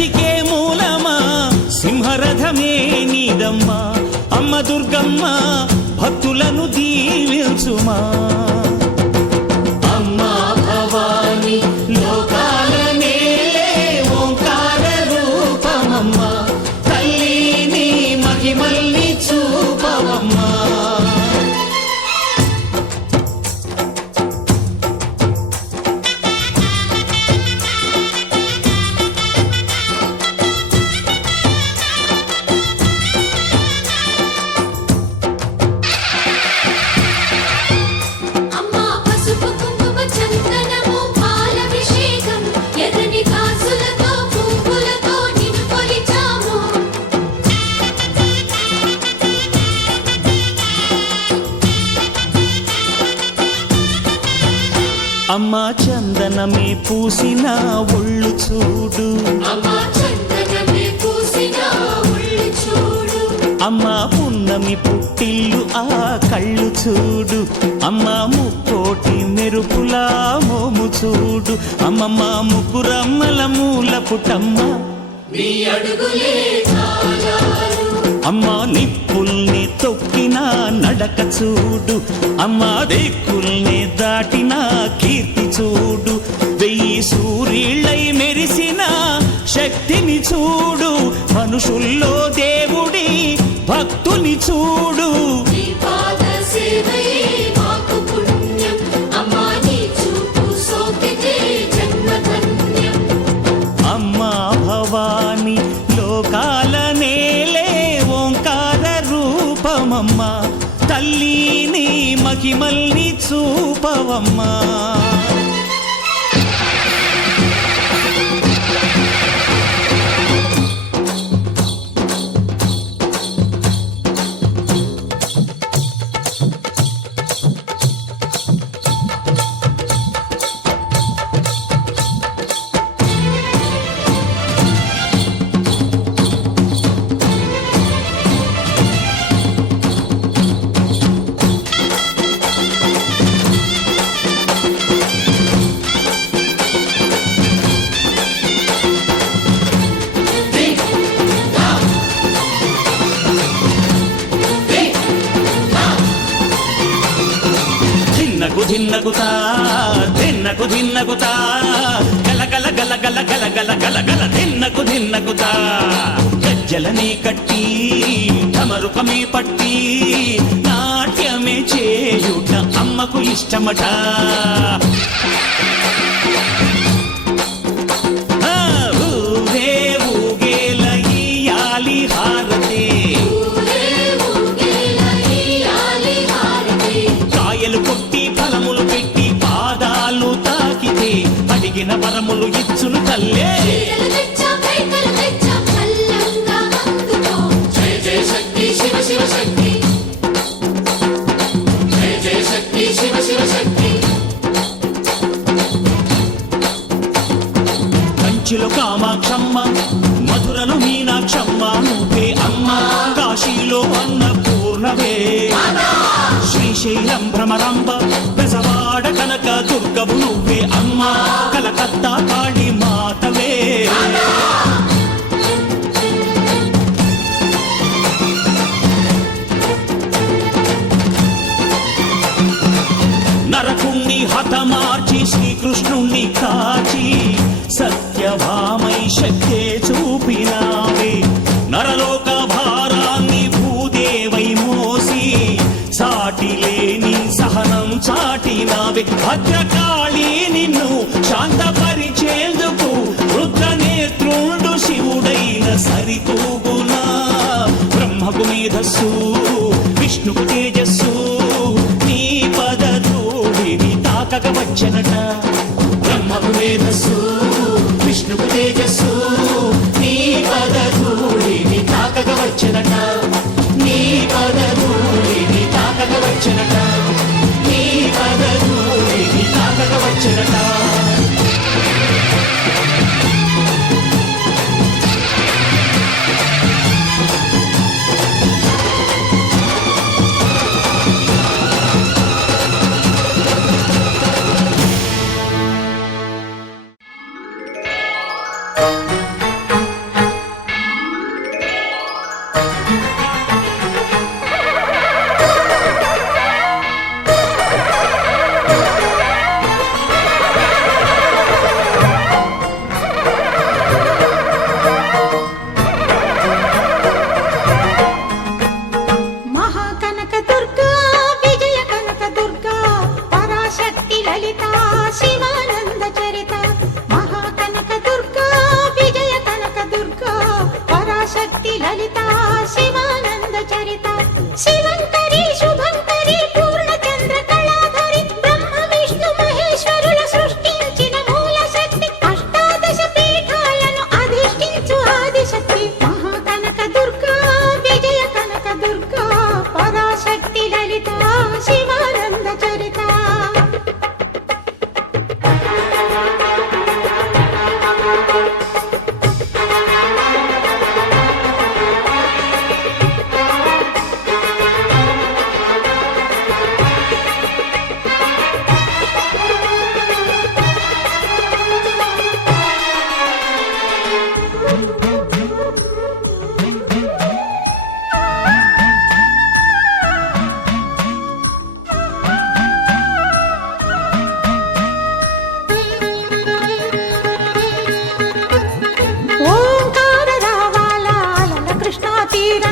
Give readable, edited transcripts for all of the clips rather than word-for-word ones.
శక్తికే మూలమా సింహరథమే నీదమ్మా అమ్మ దుర్గమ్మ భక్తులను దీవించుమా అమ్మా భవాని లోకాల నేలే ఓంకార రూపమమ్మా తల్లి నీ మహిమల్ని చూపవమ్మా అమ్మా చందనమే పూసిన ఒళ్ళు చూడు అమ్మా పున్నమి పుట్టిల్లు ఆ కళ్ళు చూడు అమ్మా ముక్కోటి మెరుపులా మోము చూడు అమ్మమ్మ ముగ్గురమ్మల మూల పుటమ్మ అమ్మా నిప్పుల్ని తొక్కిన నడక చూడు అమ్మా దిక్కుల్ని దాటిన కీర్తి చూడు వెయ్యి సూర్యుళ్ళై మెరిసిన శక్తిని చూడు మనుషుల్లో దేవుడి భక్తుని చూడు అమ్మా భవాని లోకాల నేలే ఓంకార రూపమమ్మా తల్లి నీ మహిమల్ని చూపవమ్మా ధిన్నకుతా ధిన్నకు ధిన్నకుతా గల గల గల గల గల గల గల గల ధిన్నకుతా గజ్జలని కట్టి ఢమరుకమే పట్టి నాట్యమే చేయుట అమ్మకు ఇష్టమట ఊరే ఊగేల ఇయ్యాలి హారతి కాయలు కొట్టి ఫలములు పెట్టి పాదాలు తాకితే అడిగిన వరములు ఇచ్చును తల్లే జయ జయ శక్తి శివ శివ శక్తి జయ జయ శక్తి శివ శివ శక్తి కంచిలో కామాక్షమ్మ మధురలో మీనాక్షమ్మ నువ్వే అమ్మ కాశీలో అన్నపూర్ణవే శ్రీశైలం భ్రమరాంబ బెజవాడ కనక దుర్గవు నువ్వే అమ్మ కలకత్తా కాళీ మాతవే నరకుణ్ణి హతమార్చి శ్రీకృష్ణుణ్ణి కాచి సత్యభామై శక్తే చూపినావే నరలోక భారాన్ని భూదేవై మోసి సాటి లేని సహనం చాటినావే భద్రకాళి నిన్ను శాంతపరిచేందుకు రుద్రనేత్రుండు శివుడైన సరితూగునా బ్రహ్మకు మేధస్సు విష్ణుకు తేజస్సు నీ పదధూళిని తాకక వచ్చనట బ్రహ్మకు మేధస్సు విష్ణుకు తేజస్సు నీ పదధూళిని తాకక వచ్చనట నీ పదధూళిని తాకక వచ్చనట నీ పదధూళిని తాకక వచ్చనట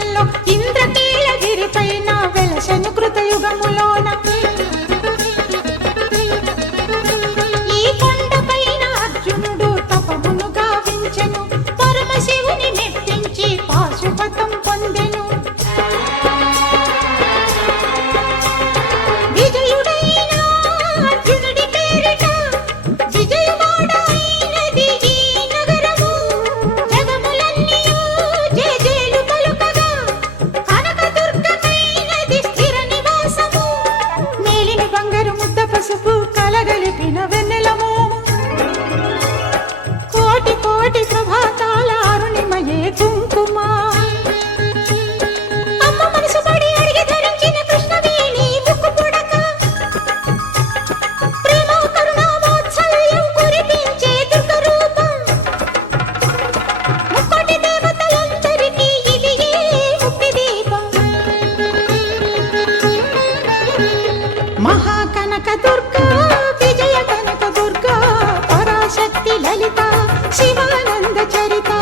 యుగంలో ఇంద్రకీలగిరి పైన వెలసెను కృతయుగములోన ఈ కొండపైన అర్జునుడు తపమును గావించెను పరమశివుని మెప్పించి పాశుపతం పొందెను విజయుడైన అర్జునుడి పేరిట విజయవాడ అయినది ఈ నగరము జగములన్నీయు జేజేలు పలుకగా కనకదుర్గమైనది స్థిర నివాసము మేలిని బంగారు ముద్ద పసుపు కలగలిపిన వెన్నెలము కోటి కోటి ప్రభాతాల అరుణిమయే కుంకుమ అమ్మ మనసు పడి అడిగి ధరించిన కృష్ణవేణి ముక్కు పుడక ప్రేమ కరుణ వాత్సల్యం కురిపించే దుర్గ రూపం ముక్కోటి దేవతలందరికీ ఇది ముక్తి దీపం మహాకనక దుర్గా విజయ కనక దుర్గా పరాశక్తి లలిత శివానంద చరిత